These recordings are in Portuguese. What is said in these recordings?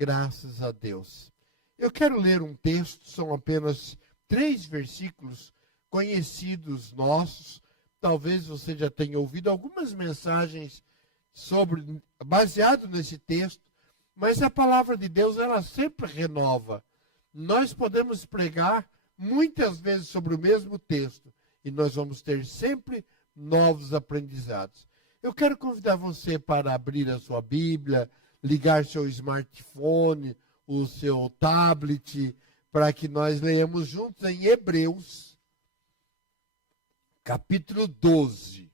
Graças a Deus. Eu quero ler um texto, são apenas 3 versículos conhecidos nossos. Talvez você já tenha ouvido algumas mensagens baseado nesse texto, mas a palavra de Deus, ela sempre renova. Nós podemos pregar muitas vezes sobre o mesmo texto e nós vamos ter sempre novos aprendizados. Eu quero convidar você para abrir a sua Bíblia, ligar seu smartphone, o seu tablet, para que nós leiamos juntos em Hebreus, capítulo 12.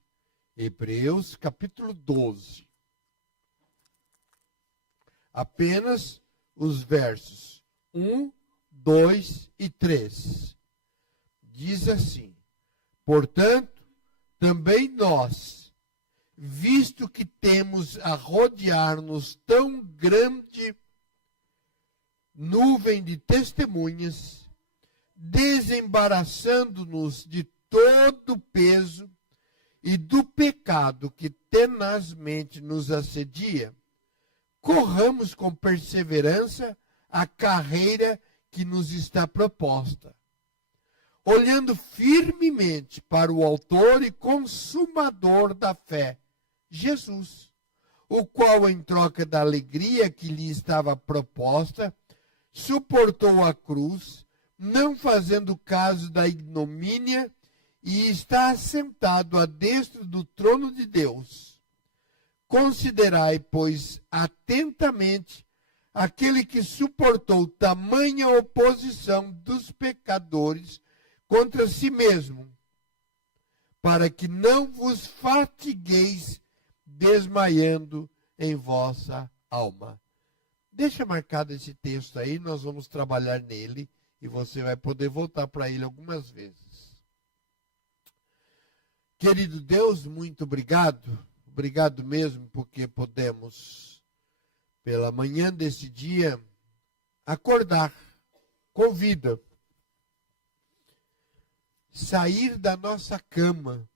Hebreus, capítulo 12. Apenas os versos 1, 2 e 3. Diz assim: portanto, também nós, visto que temos a rodear-nos tão grande nuvem de testemunhas, desembaraçando-nos de todo o peso e do pecado que tenazmente nos assedia, corramos com perseverança a carreira que nos está proposta, olhando firmemente para o autor e consumador da fé, Jesus, o qual, em troca da alegria que lhe estava proposta, suportou a cruz, não fazendo caso da ignomínia, e está assentado à destra do trono de Deus. Considerai, pois, atentamente aquele que suportou tamanha oposição dos pecadores contra si mesmo, para que não vos fatigueis desmaiando em vossa alma. Deixa marcado esse texto aí, nós vamos trabalhar nele e você vai poder voltar para ele algumas vezes. Querido Deus, muito obrigado. Obrigado mesmo porque podemos, pela manhã desse dia, acordar com vida. Sair da nossa cama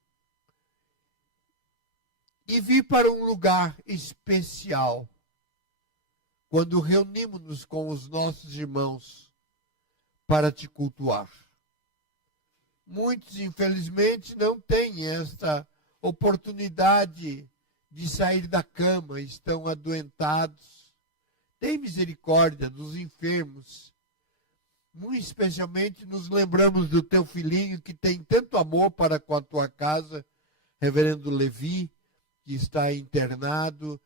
e vir para um lugar especial, quando reunimos-nos com os nossos irmãos para te cultuar. Muitos, infelizmente, não têm esta oportunidade de sair da cama, estão adoentados. Tem misericórdia dos enfermos. Muito especialmente nos lembramos do teu filhinho que tem tanto amor para com a tua casa, reverendo Levi, que está internado,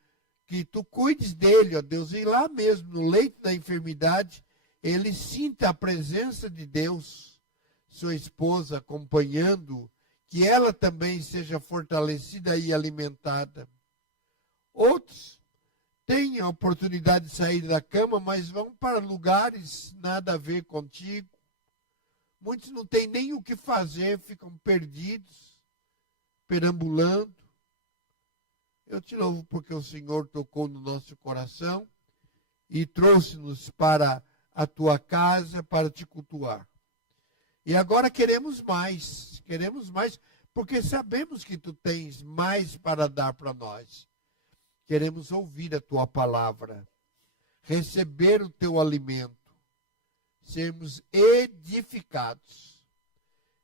que tu cuides dele, ó Deus, e lá mesmo, no leito da enfermidade, ele sinta a presença de Deus, sua esposa acompanhando, que ela também seja fortalecida e alimentada. Outros têm a oportunidade de sair da cama, mas vão para lugares nada a ver contigo. Muitos não têm nem o que fazer, ficam perdidos, perambulando. Eu te louvo porque o Senhor tocou no nosso coração e trouxe-nos para a tua casa para te cultuar. E agora queremos mais, porque sabemos que tu tens mais para dar para nós. Queremos ouvir a tua palavra, receber o teu alimento, sermos edificados.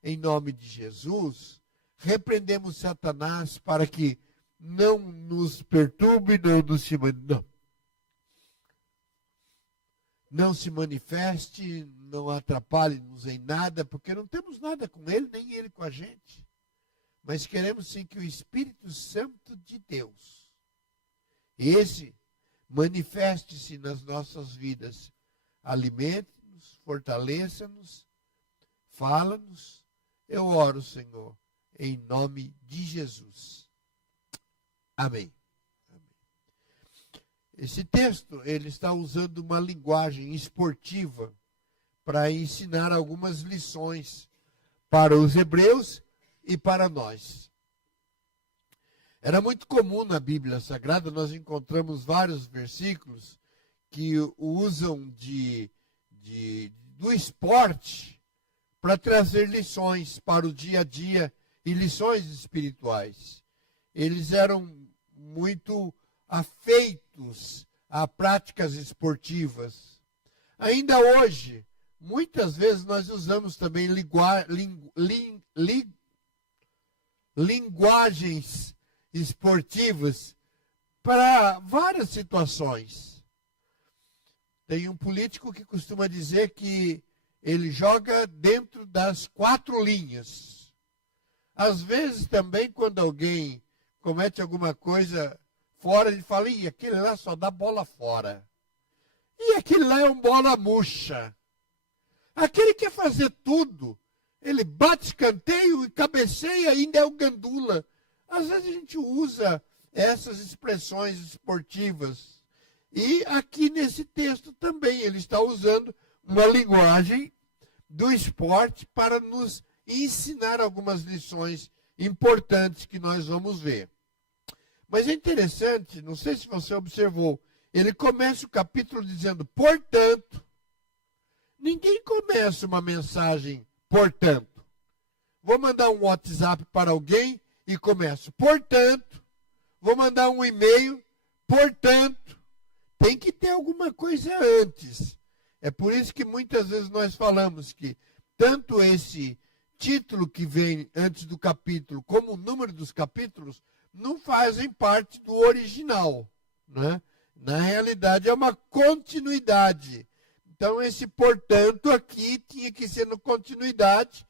Em nome de Jesus, repreendemos Satanás para que não nos perturbe, não se manifeste, não atrapalhe-nos em nada, porque não temos nada com ele, nem ele com a gente. Mas queremos sim que o Espírito Santo de Deus, esse, manifeste-se nas nossas vidas. Alimente-nos, fortaleça-nos, fala-nos. Eu oro, Senhor, em nome de Jesus. Amém. Esse texto, ele está usando uma linguagem esportiva para ensinar algumas lições para os hebreus e para nós. Era muito comum na Bíblia Sagrada, nós encontramos vários versículos que usam do esporte para trazer lições para o dia a dia e lições espirituais. Eles eram muito afeitos a práticas esportivas. Ainda hoje, muitas vezes nós usamos também linguagens esportivas para várias situações. Tem um político que costuma dizer que ele joga dentro das 4 linhas. Às vezes também, quando alguém comete alguma coisa fora, ele fala, ih, aquele lá só dá bola fora. E aquele lá é um bola murcha. Aquele quer fazer tudo. Ele bate escanteio e cabeceia, ainda é o gandula. Às vezes a gente usa essas expressões esportivas. E aqui nesse texto também ele está usando uma linguagem do esporte para nos ensinar algumas lições importantes que nós vamos ver. Mas é interessante, não sei se você observou, ele começa o capítulo dizendo, portanto. Ninguém começa uma mensagem, portanto. Vou mandar um WhatsApp para alguém e começo, portanto. Vou mandar um e-mail, portanto. Tem que ter alguma coisa antes. É por isso que muitas vezes nós falamos que tanto esse título que vem antes do capítulo, como o número dos capítulos, não fazem parte do original, né? Na realidade, é uma continuidade. Então, esse portanto aqui tinha que ser no continuidade,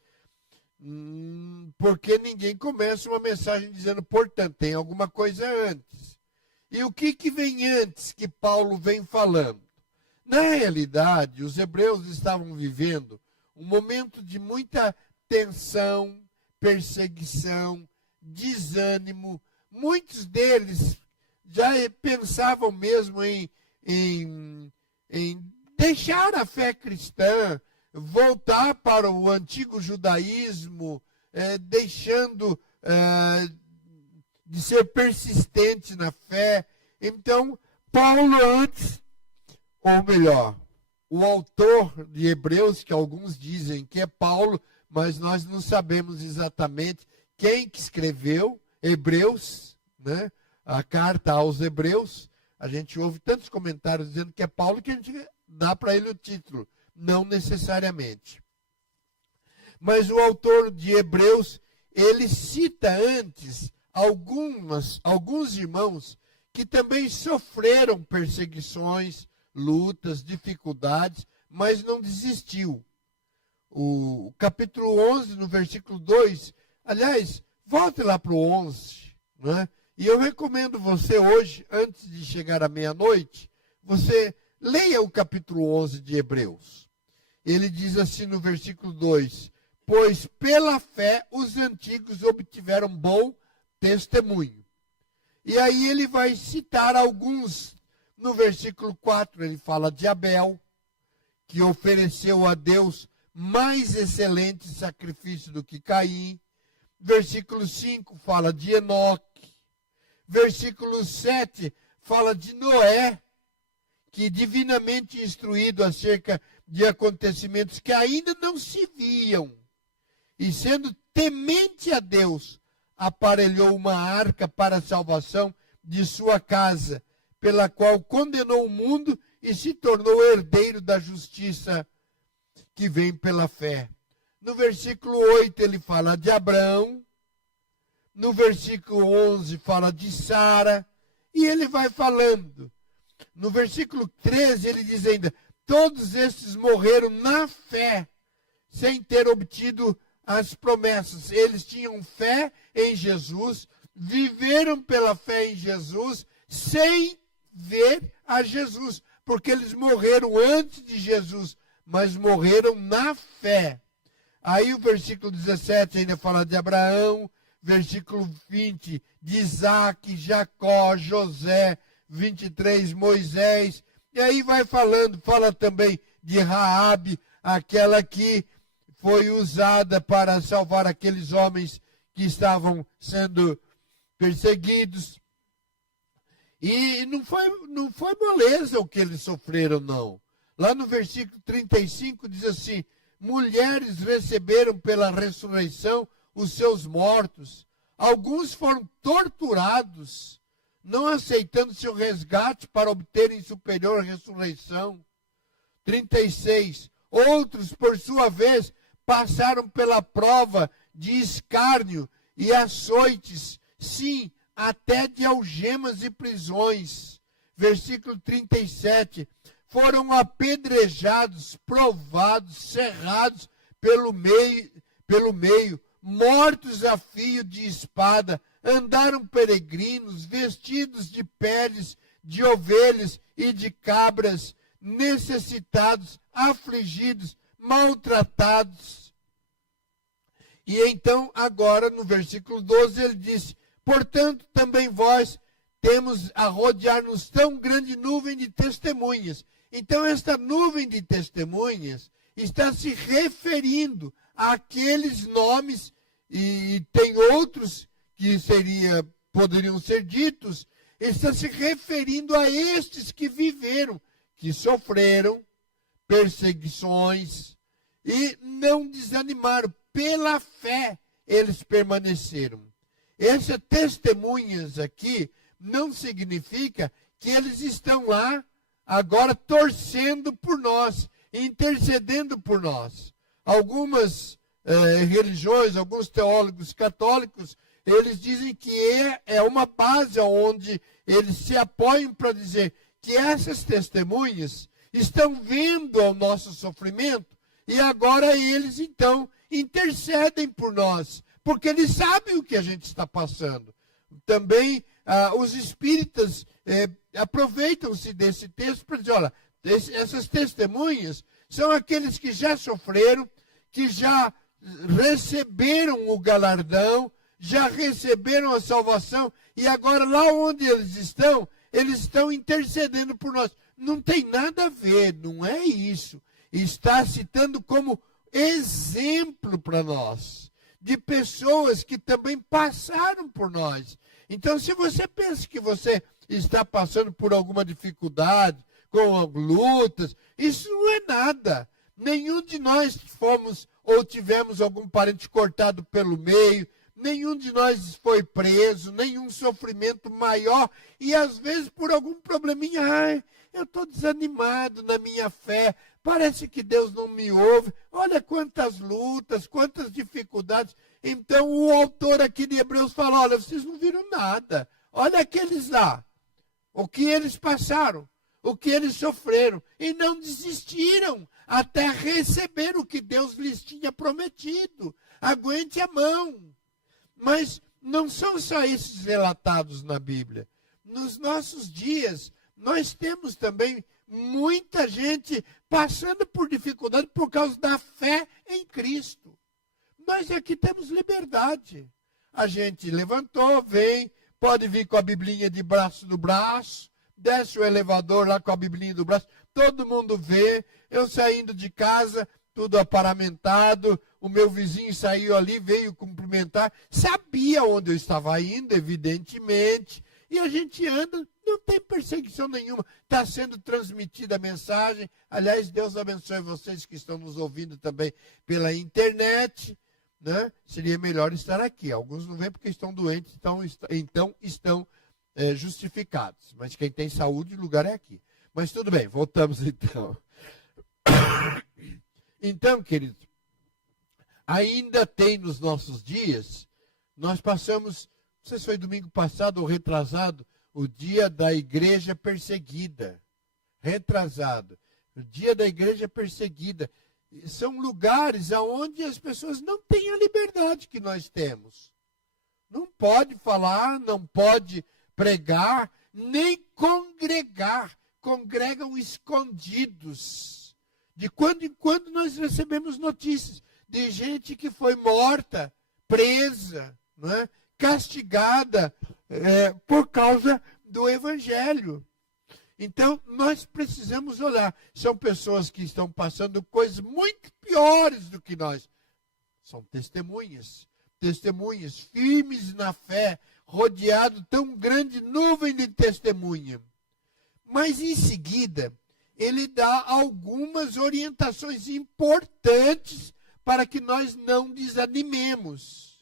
porque ninguém começa uma mensagem dizendo portanto, tem alguma coisa antes. E o que vem antes que Paulo vem falando? Na realidade, os hebreus estavam vivendo um momento de muita tensão, perseguição, desânimo. Muitos deles já pensavam mesmo em deixar a fé cristã, voltar para o antigo judaísmo, deixando de ser persistente na fé. Então, Paulo antes, ou melhor, o autor de Hebreus, que alguns dizem que é Paulo, mas nós não sabemos exatamente quem que escreveu Hebreus, né? A carta aos Hebreus. A gente ouve tantos comentários dizendo que é Paulo que a gente dá para ele o título. Não necessariamente. Mas o autor de Hebreus, ele cita antes alguns irmãos que também sofreram perseguições, lutas, dificuldades, mas não desistiu. O capítulo 11, no versículo 2, aliás, volte lá para o 11, né? E eu recomendo você hoje, antes de chegar à meia-noite, você leia o capítulo 11 de Hebreus. Ele diz assim no versículo 2, pois pela fé os antigos obtiveram bom testemunho. E aí ele vai citar alguns. No versículo 4 ele fala de Abel, que ofereceu a Deus mais excelente sacrifício do que Caim. Versículo 5 fala de Enoque. Versículo 7 fala de Noé, que divinamente instruído acerca de acontecimentos que ainda não se viam, e sendo temente a Deus, aparelhou uma arca para a salvação de sua casa, pela qual condenou o mundo e se tornou herdeiro da justiça que vem pela fé. No versículo 8 ele fala de Abraão, no versículo 11 fala de Sara, e ele vai falando. No versículo 13 ele diz ainda, todos estes morreram na fé, sem ter obtido as promessas. Eles tinham fé em Jesus, viveram pela fé em Jesus, sem ver a Jesus, porque eles morreram antes de Jesus, mas morreram na fé. Aí o versículo 17 ainda fala de Abraão, versículo 20 de Isaac, Jacó, José, 23 Moisés, e aí vai falando, fala também de Raabe, aquela que foi usada para salvar aqueles homens que estavam sendo perseguidos. E não foi moleza o que eles sofreram, não. Lá no versículo 35 diz assim, mulheres receberam pela ressurreição os seus mortos. Alguns foram torturados não aceitando seu resgate para obterem superior ressurreição. 36. Outros, por sua vez, passaram pela prova de escárnio e açoites, sim, até de algemas e prisões. Versículo 37. Foram apedrejados, provados, cerrados pelo meio, mortos a fio de espada, andaram peregrinos, vestidos de peles de ovelhas e de cabras, necessitados, afligidos, maltratados. E então, agora, no versículo 12, ele disse: portanto, também vós temos a rodear-nos tão grande nuvem de testemunhas. Então, esta nuvem de testemunhas está se referindo àqueles nomes, e tem outros que poderiam ser ditos, está se referindo a estes que viveram, que sofreram perseguições e não desanimaram. Pela fé, eles permaneceram. Essas testemunhas aqui não significa que eles estão lá agora torcendo por nós, intercedendo por nós. Algumas religiões, alguns teólogos católicos, eles dizem que é uma base onde eles se apoiam para dizer que essas testemunhas estão vendo o nosso sofrimento e agora eles então intercedem por nós, porque eles sabem o que a gente está passando. Também os espíritas aproveitam-se desse texto para dizer, olha, essas testemunhas são aqueles que já sofreram, que já receberam o galardão, já receberam a salvação, e agora lá onde eles estão intercedendo por nós. Não tem nada a ver, não é isso. Está citando como exemplo para nós, de pessoas que também passaram por nós. Então, se você pensa que você está passando por alguma dificuldade, com lutas, isso não é nada. Nenhum de nós fomos ou tivemos algum parente cortado pelo meio, nenhum de nós foi preso, nenhum sofrimento maior, e às vezes por algum probleminha, eu estou desanimado na minha fé, parece que Deus não me ouve, olha quantas lutas, quantas dificuldades. Então o autor aqui de Hebreus fala, olha, vocês não viram nada, olha aqueles lá, o que eles passaram, o que eles sofreram, e não desistiram até receber o que Deus lhes tinha prometido. Aguente a mão. Mas não são só esses relatados na Bíblia. Nos nossos dias, nós temos também muita gente passando por dificuldade por causa da fé em Cristo. Nós aqui temos liberdade. A gente levantou, vem, pode vir com a biblinha de braço no braço, desce o elevador lá com a biblinha do braço, todo mundo vê, eu saindo de casa, tudo aparamentado, o meu vizinho saiu ali, veio cumprimentar, sabia onde eu estava indo, evidentemente, e a gente anda, não tem perseguição nenhuma, está sendo transmitida a mensagem. Aliás, Deus abençoe vocês que estão nos ouvindo também pela internet, né? Seria melhor estar aqui. Alguns não vêm porque estão doentes, então estão justificados. Mas quem tem saúde, o lugar é aqui. Mas tudo bem, voltamos então. Então, queridos, ainda tem nos nossos dias, nós passamos, não sei se foi domingo passado ou retrasado, o dia da igreja perseguida. Retrasado. O dia da igreja perseguida. São lugares onde as pessoas não têm a liberdade que nós temos. Não pode falar, não pode pregar, nem congregar. Congregam escondidos. De quando em quando nós recebemos notícias de gente que foi morta, presa, não é? Castigada por causa do Evangelho. Então, nós precisamos olhar. São pessoas que estão passando coisas muito piores do que nós. São testemunhas. Testemunhas firmes na fé, rodeado tão grande nuvem de testemunha. Mas, em seguida, ele dá algumas orientações importantes para que nós não desanimemos,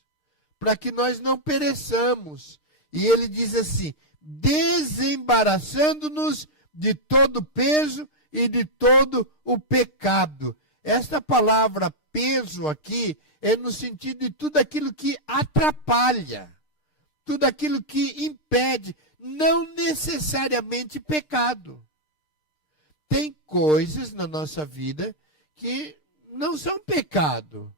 para que nós não pereçamos. E ele diz assim, desembaraçando-nos de todo peso e de todo o pecado. Esta palavra peso aqui é no sentido de tudo aquilo que atrapalha, tudo aquilo que impede, não necessariamente pecado. Tem coisas na nossa vida que não são pecado,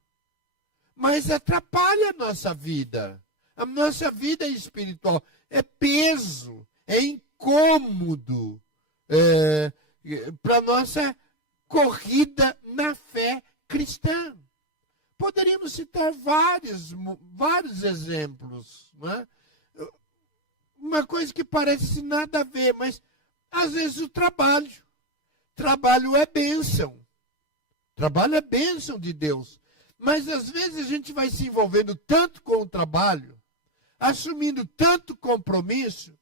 mas atrapalha a nossa vida. A nossa vida espiritual é peso, é incômodo para a nossa corrida na fé cristã. Poderíamos citar vários exemplos. Não é? Uma coisa que parece nada a ver, mas às vezes o trabalho. Trabalho é bênção. Trabalho é bênção de Deus. Mas às vezes a gente vai se envolvendo tanto com o trabalho, assumindo tanto compromisso,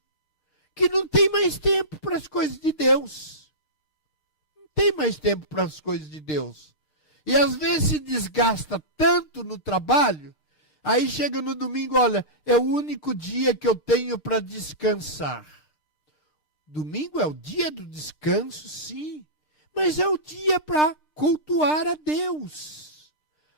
que não tem mais tempo para as coisas de Deus. Não tem mais tempo para as coisas de Deus. E às vezes se desgasta tanto no trabalho, aí chega no domingo, olha, é o único dia que eu tenho para descansar. Domingo é o dia do descanso, sim, mas é o dia para cultuar a Deus.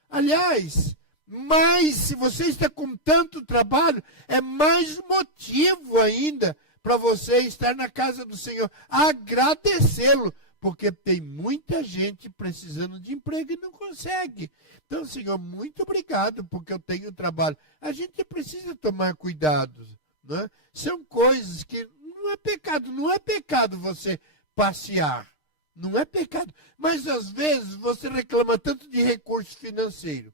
Aliás, mas se você está com tanto trabalho, é mais motivo ainda para você estar na casa do Senhor, agradecê-lo, porque tem muita gente precisando de emprego e não consegue. Então, Senhor, muito obrigado porque eu tenho trabalho. A gente precisa tomar cuidado, não é? São coisas que não é pecado você passear, não é pecado. Mas às vezes você reclama tanto de recurso financeiro.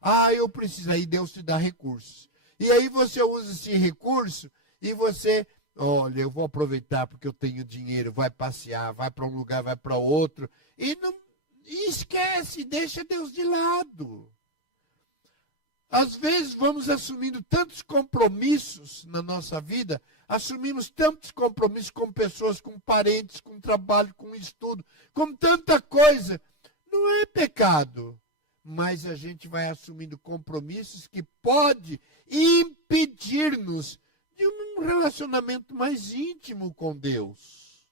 Ah, eu preciso, aí Deus te dá recursos. E aí você usa esse recurso e você, olha, eu vou aproveitar porque eu tenho dinheiro, vai passear, vai para um lugar, vai para outro. E esquece, deixa Deus de lado. Às vezes vamos assumindo tantos compromissos na nossa vida, assumimos tantos compromissos com pessoas, com parentes, com trabalho, com estudo, com tanta coisa. Não é pecado, mas a gente vai assumindo compromissos que pode impedir-nos de um relacionamento mais íntimo com Deus.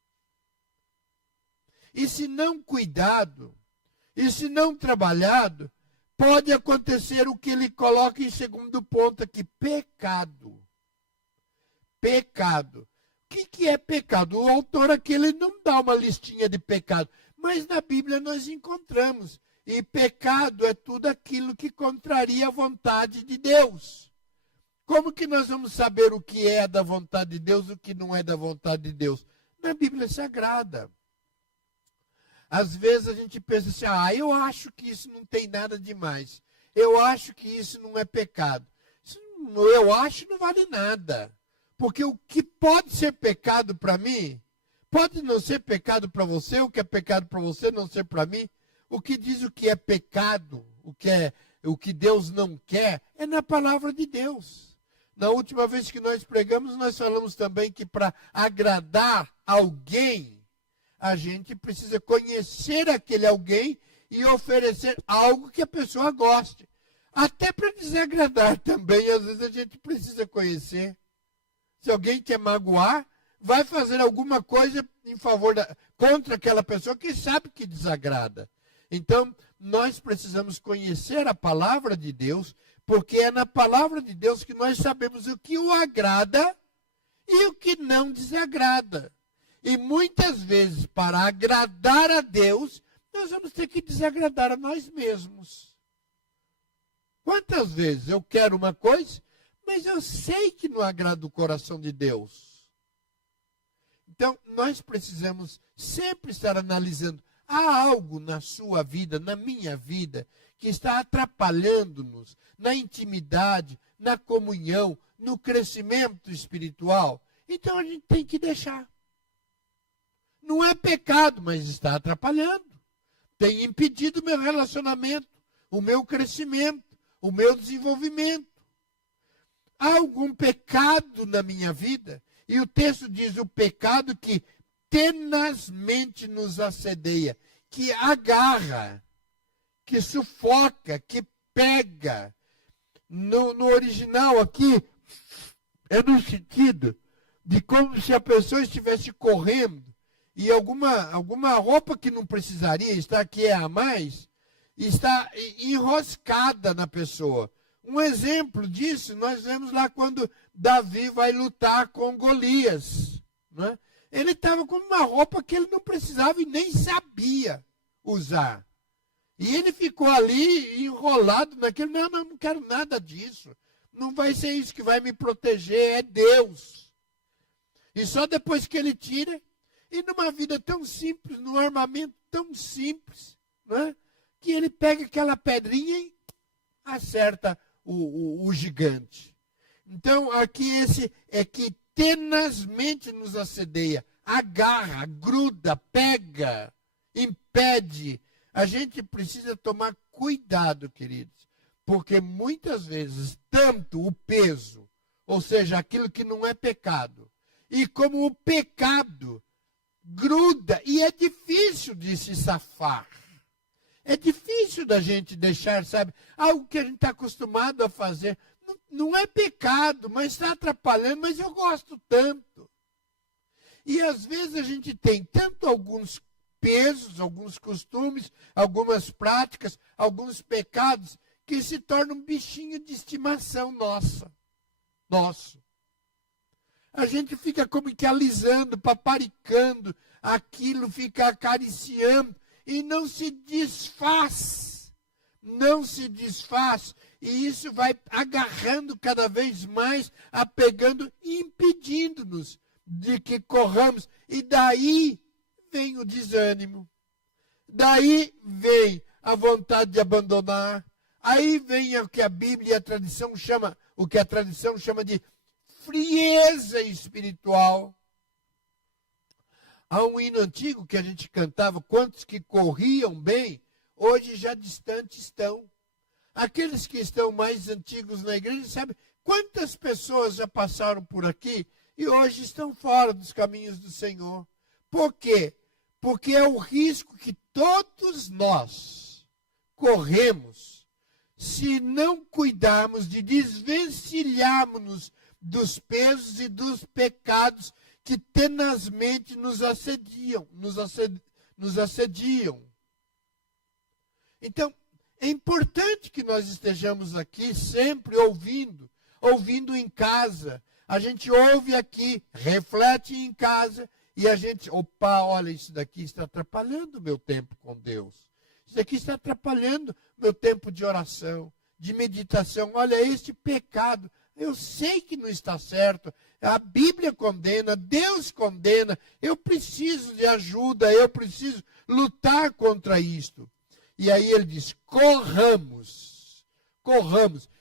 E se não cuidado, e se não trabalhado, pode acontecer o que ele coloca em segundo ponto aqui, pecado. Pecado. O que é pecado? O autor aqui ele não dá uma listinha de pecado, mas na Bíblia nós encontramos. E pecado é tudo aquilo que contraria a vontade de Deus. Como que nós vamos saber o que é da vontade de Deus e o que não é da vontade de Deus? Na Bíblia Sagrada. Às vezes a gente pensa assim, eu acho que isso não tem nada demais. Eu acho que isso não é pecado. Isso, eu acho não vale nada. Porque o que pode ser pecado para mim, pode não ser pecado para você, o que é pecado para você não ser para mim. O que diz o que é pecado, o que Deus não quer, é na palavra de Deus. Na última vez que nós pregamos, nós falamos também que para agradar alguém, a gente precisa conhecer aquele alguém e oferecer algo que a pessoa goste. Até para desagradar também, às vezes a gente precisa conhecer. Se alguém quer magoar, vai fazer alguma coisa em favor contra aquela pessoa que sabe que desagrada. Então, nós precisamos conhecer a palavra de Deus, porque é na palavra de Deus que nós sabemos o que o agrada e o que não desagrada. E muitas vezes, para agradar a Deus, nós vamos ter que desagradar a nós mesmos. Quantas vezes eu quero uma coisa, mas eu sei que não agrada o coração de Deus. Então, nós precisamos sempre estar analisando. Há algo na sua vida, na minha vida, que está atrapalhando-nos na intimidade, na comunhão, no crescimento espiritual? Então, a gente tem que deixar. Não é pecado, mas está atrapalhando. Tem impedido o meu relacionamento, o meu crescimento, o meu desenvolvimento. Há algum pecado na minha vida? E o texto diz o pecado que tenazmente nos assedeia, que agarra, que sufoca, que pega. No original aqui, é no sentido de como se a pessoa estivesse correndo e alguma roupa que não precisaria estar, que é a mais, está enroscada na pessoa. Um exemplo disso nós vemos lá quando Davi vai lutar com Golias, né? Ele estava com uma roupa que ele não precisava e nem sabia usar. E ele ficou ali enrolado naquilo. Não quero nada disso. Não vai ser isso que vai me proteger, é Deus. E só depois que ele tira, e numa vida tão simples, num armamento tão simples, né, que ele pega aquela pedrinha e acerta o gigante. Então, aqui esse é que tenazmente nos assedeia, agarra, gruda, pega, impede. A gente precisa tomar cuidado, queridos, porque muitas vezes tanto o peso, ou seja, aquilo que não é pecado, e como o pecado gruda, e é difícil de se safar. É difícil da gente deixar, sabe, algo que a gente está acostumado a fazer. Não é pecado, mas está atrapalhando, mas eu gosto tanto. E às vezes a gente tem tanto alguns pesos, alguns costumes, algumas práticas, alguns pecados, que se tornam um bichinho de estimação nosso. A gente fica como que alisando, paparicando aquilo, fica acariciando e não se desfaz. Não se desfaz. E isso vai agarrando cada vez mais, apegando e impedindo-nos de que corramos. E daí vem o desânimo. Daí vem a vontade de abandonar. Aí vem o que a Bíblia e a tradição chama, o que a tradição chama de frieza espiritual. Há um hino antigo que a gente cantava, quantos que corriam bem, hoje já distantes estão. Aqueles que estão mais antigos na igreja, sabe quantas pessoas já passaram por aqui e hoje estão fora dos caminhos do Senhor. Por quê? Porque é o risco que todos nós corremos se não cuidarmos de desvencilharmos-nos dos pesos e dos pecados que tenazmente nos assediam. Então, é importante que nós estejamos aqui sempre ouvindo em casa. A gente ouve aqui, reflete em casa e a gente, olha, isso daqui está atrapalhando o meu tempo com Deus. Isso aqui está atrapalhando meu tempo de oração, de meditação. Olha, este pecado, eu sei que não está certo. A Bíblia condena, Deus condena. Eu preciso de ajuda, eu preciso lutar contra isto. E aí ele diz, corramos.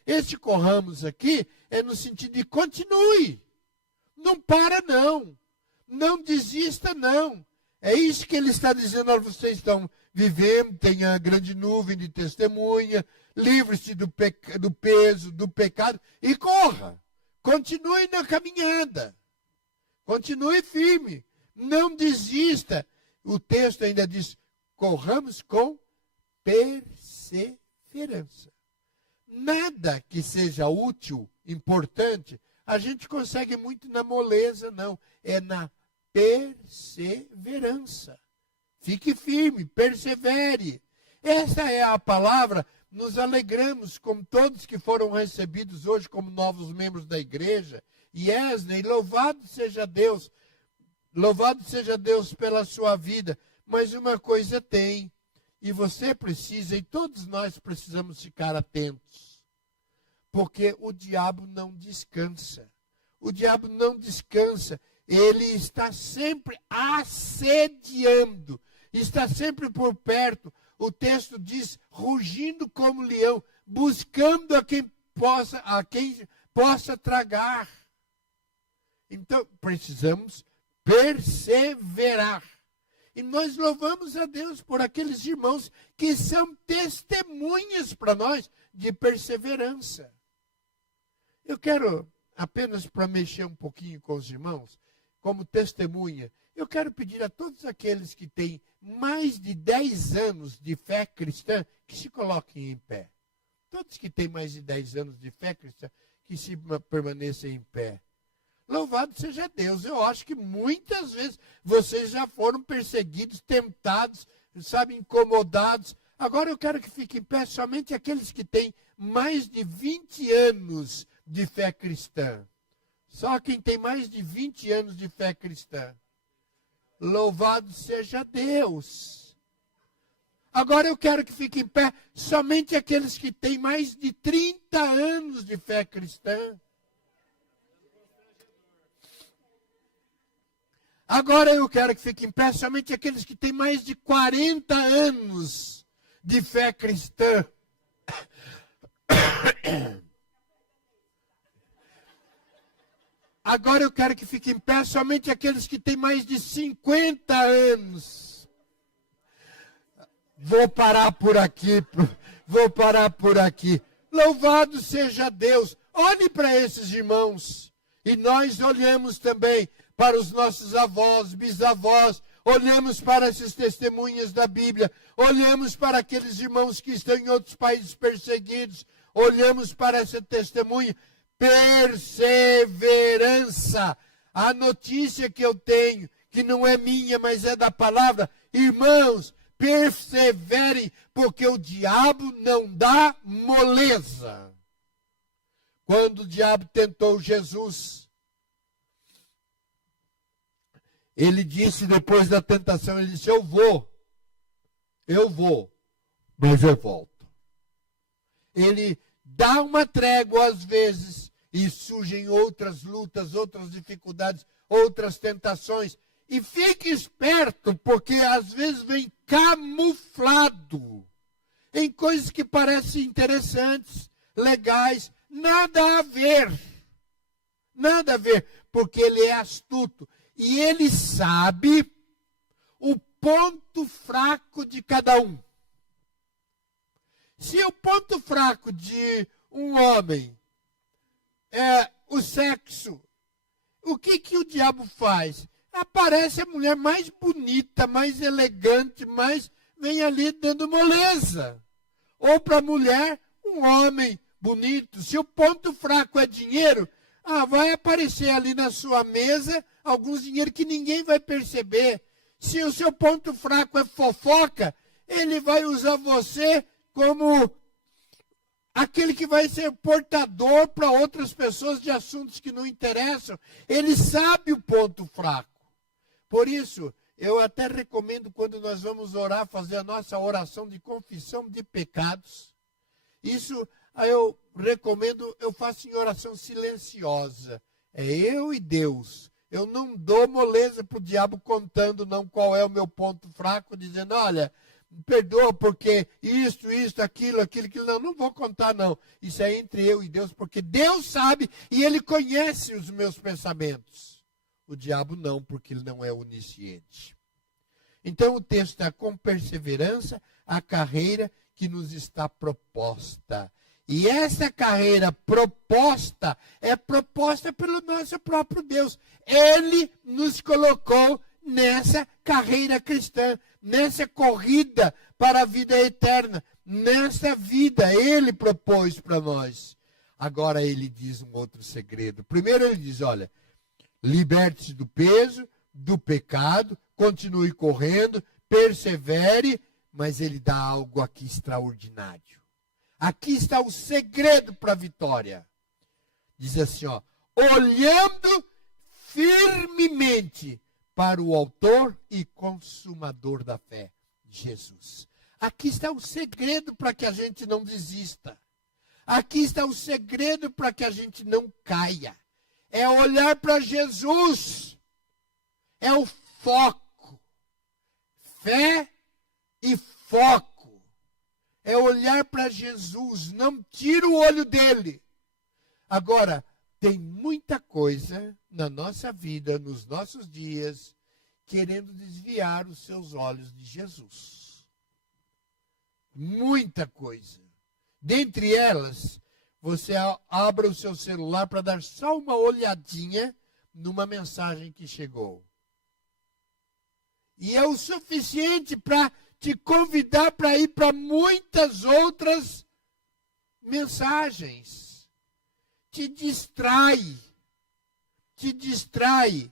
Este corramos aqui é no sentido de continue. Não para não. Não desista não. É isso que ele está dizendo, olha, vocês estão vivendo, tem a grande nuvem de testemunha, livre-se do peso, do pecado e corra. Continue na caminhada. Continue firme. Não desista. O texto ainda diz, corramos com perseverança. Nada que seja útil, importante, a gente consegue muito na moleza, não. É na perseverança. Fique firme, persevere. Essa é a palavra. Nos alegramos com todos que foram recebidos hoje como novos membros da igreja. Yesney, louvado seja Deus pela sua vida. Mas uma coisa tem, e você precisa, e todos nós precisamos ficar atentos. Porque o diabo não descansa. O diabo não descansa. Ele está sempre assediando. Está sempre por perto. O texto diz, rugindo como leão, buscando a quem possa tragar. Então, precisamos perseverar. E nós louvamos a Deus por aqueles irmãos que são testemunhas para nós de perseverança. Eu quero, apenas para mexer um pouquinho com os irmãos, como testemunha, eu quero pedir a todos aqueles que têm mais de 10 anos de fé cristã, que se coloquem em pé. Todos que têm mais de 10 anos de fé cristã, que se permaneçam em pé. Louvado seja Deus. Eu acho que muitas vezes vocês já foram perseguidos, tentados, sabe, incomodados. Agora eu quero que fiquem em pé somente aqueles que têm mais de 20 anos de fé cristã. Só quem tem mais de 20 anos de fé cristã. Louvado seja Deus. Agora eu quero que fiquem em pé somente aqueles que têm mais de 30 anos de fé cristã. Agora eu quero que fiquem em pé somente aqueles que têm mais de 40 anos de fé cristã. Agora eu quero que fiquem em pé somente aqueles que têm mais de 50 anos. Vou parar por aqui. Louvado seja Deus. Olhe para esses irmãos. E nós olhamos também para os nossos avós, bisavós, olhamos para essas testemunhas da Bíblia, olhamos para aqueles irmãos que estão em outros países perseguidos, olhamos para essa testemunha, perseverança. A notícia que eu tenho, que não é minha, mas é da palavra, irmãos, perseverem, porque o diabo não dá moleza. Quando o diabo tentou Jesus, ele disse depois da tentação, ele disse, eu vou, mas eu volto. Ele dá uma trégua às vezes e surgem outras lutas, outras dificuldades, outras tentações. E fique esperto, porque às vezes vem camuflado em coisas que parecem interessantes, legais, nada a ver, porque ele é astuto. E ele sabe o ponto fraco de cada um. Se o ponto fraco de um homem é o sexo, o que o diabo faz? Aparece a mulher mais bonita, mais elegante, vem ali dando moleza. Ou para a mulher, um homem bonito. Se o ponto fraco é dinheiro, vai aparecer ali na sua mesa alguns dinheiro que ninguém vai perceber. Se o seu ponto fraco é fofoca, ele vai usar você como aquele que vai ser portador para outras pessoas de assuntos que não interessam. Ele sabe o ponto fraco. Por isso, eu até recomendo quando nós vamos orar, fazer a nossa oração de confissão de pecados. Isso eu recomendo, eu faço em oração silenciosa. É eu e Deus. Eu não dou moleza para o diabo contando não qual é o meu ponto fraco, dizendo, olha, perdoa porque isto, aquilo. Não vou contar não. Isso é entre eu e Deus, porque Deus sabe e Ele conhece os meus pensamentos. O diabo não, porque ele não é onisciente. Então o texto está com perseverança, a carreira que nos está proposta. E essa carreira proposta é proposta pelo nosso próprio Deus. Ele nos colocou nessa carreira cristã, nessa corrida para a vida eterna, nessa vida. Ele propôs para nós. Agora ele diz um outro segredo. Primeiro ele diz, olha, liberte-se do peso, do pecado, continue correndo, persevere, mas ele dá algo aqui extraordinário. Aqui está o segredo para a vitória. Diz assim, olhando firmemente para o autor e consumador da fé, Jesus. Aqui está o segredo para que a gente não desista. Aqui está o segredo para que a gente não caia. É olhar para Jesus. É o foco. Fé e foco. É olhar para Jesus, não tira o olho dele. Agora, tem muita coisa na nossa vida, nos nossos dias, querendo desviar os seus olhos de Jesus. Muita coisa. Dentre elas, você abra o seu celular para dar só uma olhadinha numa mensagem que chegou. E é o suficiente para te convidar para ir para muitas outras mensagens. Te te distrai.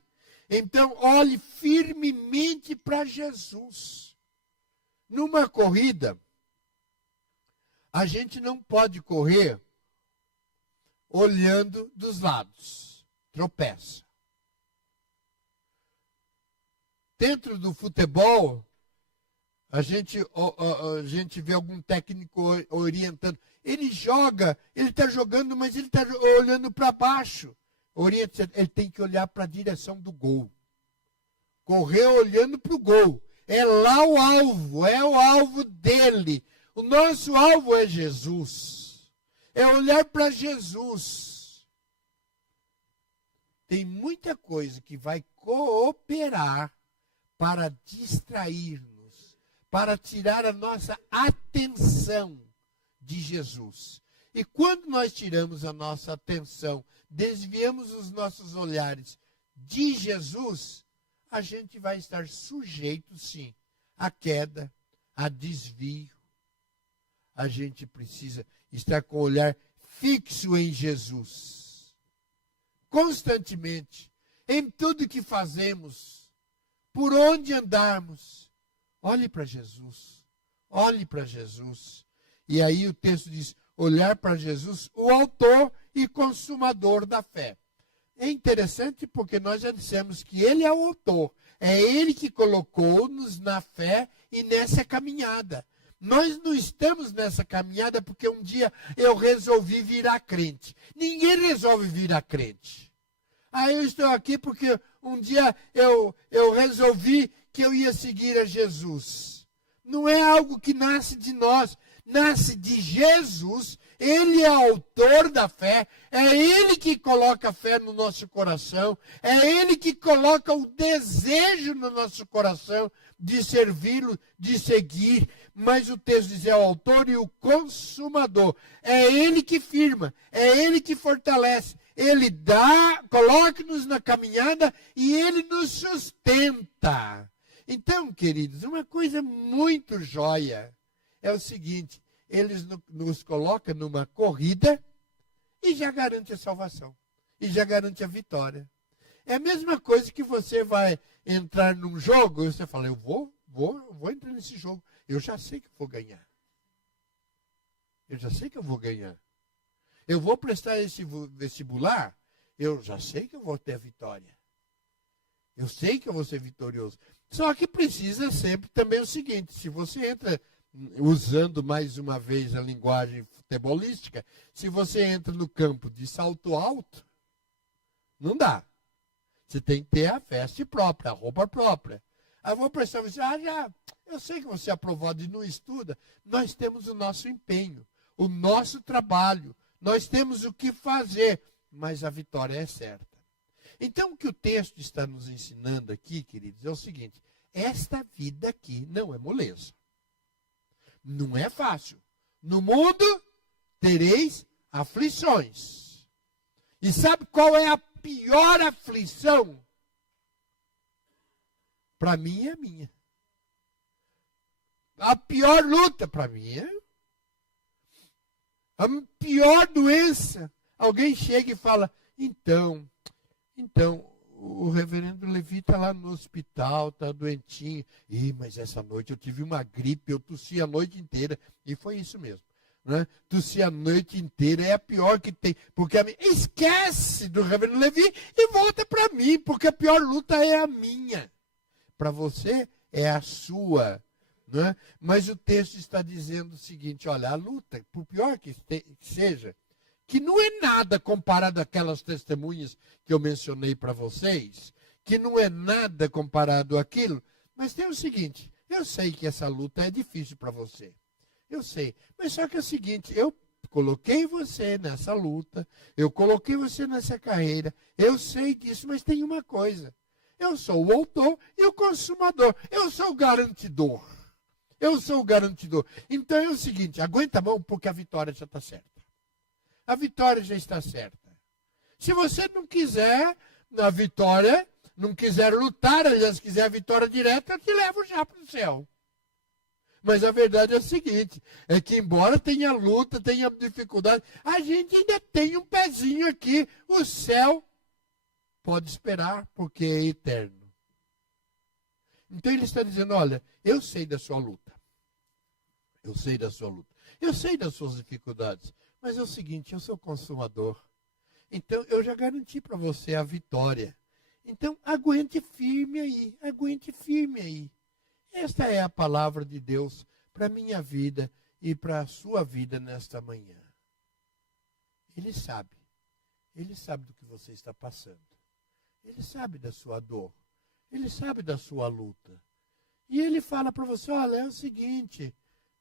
Então, olhe firmemente para Jesus. Numa corrida, a gente não pode correr olhando dos lados. Tropeça. Dentro do futebol, a gente vê algum técnico orientando. Ele está jogando, mas ele está olhando para baixo. Ele tem que olhar para a direção do gol. Correr olhando para o gol. É lá o alvo dele. O nosso alvo é Jesus. É olhar para Jesus. Tem muita coisa que vai cooperar para distrair-nos, para tirar a nossa atenção de Jesus. E quando nós tiramos a nossa atenção, desviamos os nossos olhares de Jesus, a gente vai estar sujeito, sim, à queda, a desvio. A gente precisa estar com o olhar fixo em Jesus. Constantemente, em tudo que fazemos, por onde andarmos, olhe para Jesus. Olhe para Jesus. E aí o texto diz, olhar para Jesus, o autor e consumador da fé. É interessante porque nós já dissemos que ele é o autor. É ele que colocou-nos na fé e nessa caminhada. Nós não estamos nessa caminhada porque um dia eu resolvi virar crente. Ninguém resolve virar crente. Eu estou aqui porque um dia eu resolvi que eu ia seguir a Jesus. Não é algo que nasce de nós, nasce de Jesus. Ele é autor da fé, é Ele que coloca a fé no nosso coração, é Ele que coloca o desejo no nosso coração de servi-lo, de seguir. Mas o texto diz, é o autor e o consumador. É Ele que firma, é Ele que fortalece. Ele dá, coloca-nos na caminhada e Ele nos sustenta. Então, queridos, uma coisa muito jóia é o seguinte, Ele nos coloca numa corrida e já garante a salvação. E já garante a vitória. É a mesma coisa que você vai entrar num jogo e você fala, eu vou entrar nesse jogo. Eu já sei que eu vou ganhar. Eu já sei que eu vou ganhar. Eu vou prestar esse vestibular, eu já sei que eu vou ter a vitória. Eu sei que eu vou ser vitorioso. Só que precisa sempre também o seguinte, se você entra, usando mais uma vez a linguagem futebolística, se você entra no campo de salto alto, não dá. Você tem que ter a veste própria, a roupa própria. Eu vou prestar você, eu sei que você é aprovado e não estuda. Nós temos o nosso empenho, o nosso trabalho. Nós temos o que fazer, mas a vitória é certa. Então, o que o texto está nos ensinando aqui, queridos, é o seguinte. Esta vida aqui não é moleza. Não é fácil. No mundo, tereis aflições. E sabe qual é a pior aflição? Para mim é a minha. A pior luta para mim é a pior doença. Alguém chega e fala, então, o reverendo Levi está lá no hospital, está doentinho. Mas essa noite eu tive uma gripe, eu tossi a noite inteira. E foi isso mesmo. Né? Tossir a noite inteira é a pior que tem. Porque esquece do reverendo Levi e volta para mim, porque a pior luta é a minha. Para você é a sua. Né? Mas o texto está dizendo o seguinte, olha, a luta, por pior que seja, que não é nada comparado àquelas testemunhas que eu mencionei para vocês, que não é nada comparado àquilo, mas tem o seguinte, eu sei que essa luta é difícil para você, eu sei, mas só que é o seguinte, eu coloquei você nessa luta, eu coloquei você nessa carreira, eu sei disso, mas tem uma coisa, eu sou o autor e o consumador, eu sou o garantidor. Eu sou o garantidor. Então é o seguinte, aguenta a mão porque a vitória já está certa. A vitória já está certa. Se você não quiser a vitória, não quiser lutar, aliás, quiser a vitória direta, eu te levo já para o céu. Mas a verdade é o seguinte, é que embora tenha luta, tenha dificuldade, a gente ainda tem um pezinho aqui, o céu pode esperar, porque é eterno. Então ele está dizendo, olha, eu sei da sua luta. Eu sei da sua luta. Eu sei das suas dificuldades. Mas é o seguinte, eu sou consumador. Então eu já garanti para você a vitória. Então aguente firme aí, aguente firme aí. Esta é a palavra de Deus para a minha vida e para a sua vida nesta manhã. Ele sabe do que você está passando. Ele sabe da sua dor. Ele sabe da sua luta. E ele fala para você, olha, é o seguinte,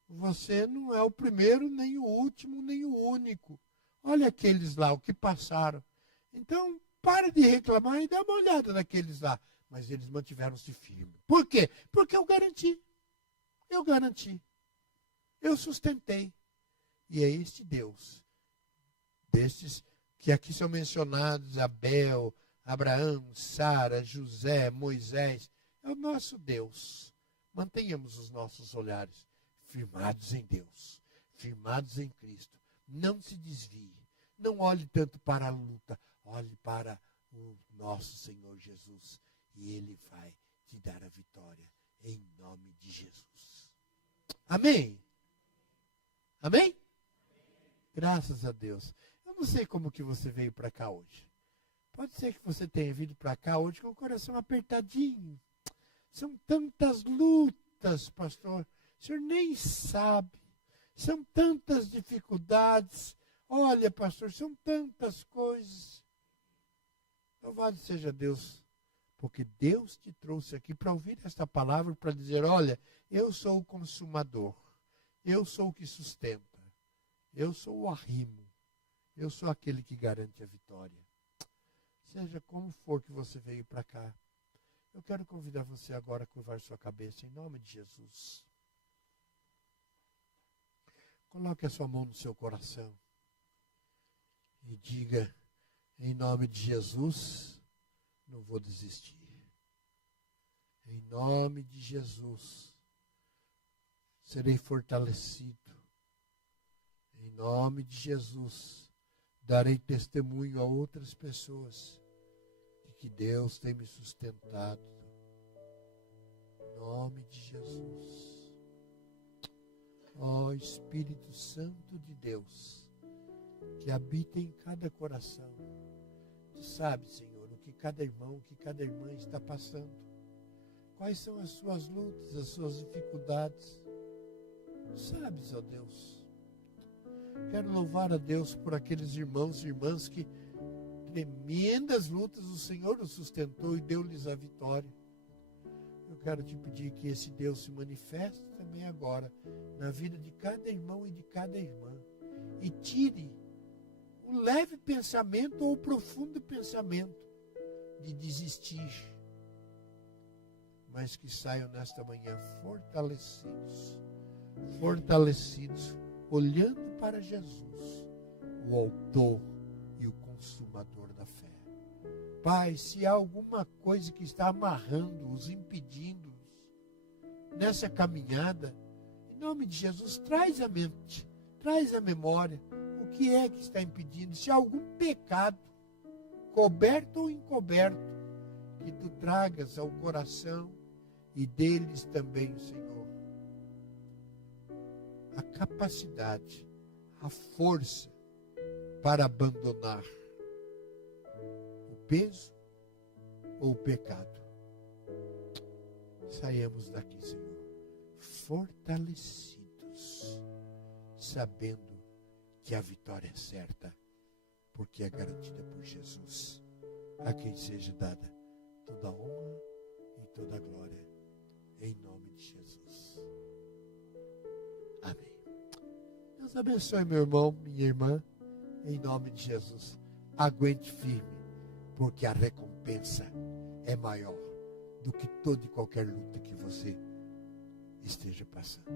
você não é o primeiro, nem o último, nem o único. Olha aqueles lá, o que passaram. Então, pare de reclamar e dá uma olhada naqueles lá. Mas eles mantiveram-se firmes. Por quê? Porque eu garanti. Eu garanti. Eu sustentei. E é este Deus, destes que aqui são mencionados, Abel, Abraão, Sara, José, Moisés, é o nosso Deus. Mantenhamos os nossos olhares firmados em Deus, firmados em Cristo. Não se desvie. Não olhe tanto para a luta, olhe para o nosso Senhor Jesus. E Ele vai te dar a vitória, em nome de Jesus. Amém? Amém? Graças a Deus. Eu não sei como que você veio para cá hoje. Pode ser que você tenha vindo para cá hoje com o coração apertadinho. São tantas lutas, pastor. O senhor nem sabe. São tantas dificuldades. Olha, pastor, são tantas coisas. Louvado seja Deus. Porque Deus te trouxe aqui para ouvir esta palavra, para dizer, olha, eu sou o consumador. Eu sou o que sustenta. Eu sou o arrimo. Eu sou aquele que garante a vitória. Seja como for que você veio para cá, eu quero convidar você agora a curvar sua cabeça em nome de Jesus. Coloque a sua mão no seu coração e diga, em nome de Jesus, não vou desistir. Em nome de Jesus, serei fortalecido. Em nome de Jesus, darei testemunho a outras pessoas de que Deus tem me sustentado. Em nome de Jesus. Ó Espírito Santo de Deus, que habita em cada coração. Tu sabes, Senhor, o que cada irmão, o que cada irmã está passando. Quais são as suas lutas, as suas dificuldades. Tu sabes, ó Deus. Quero louvar a Deus por aqueles irmãos e irmãs que tremendas lutas o Senhor os sustentou e deu-lhes a vitória. Eu quero te pedir que esse Deus se manifeste também agora na vida de cada irmão e de cada irmã. E tire o leve pensamento ou o profundo pensamento de desistir. Mas que saiam nesta manhã fortalecidos, olhando para Jesus, o autor e o consumador da fé. Pai, se há alguma coisa que está amarrando-os, impedindo-os nessa caminhada, em nome de Jesus, traz à mente, traz à memória o que é que está impedindo. Se há algum pecado, coberto ou encoberto, que tu tragas ao coração e deles também, Senhor, a capacidade, a força para abandonar o peso ou o pecado. Saiamos daqui, Senhor, fortalecidos, sabendo que a vitória é certa, porque é garantida por Jesus, a quem seja dada toda a honra e toda a glória, em nome de Jesus. Amém. Deus abençoe, meu irmão, minha irmã, em nome de Jesus. Aguente firme, porque a recompensa é maior do que toda e qualquer luta que você esteja passando.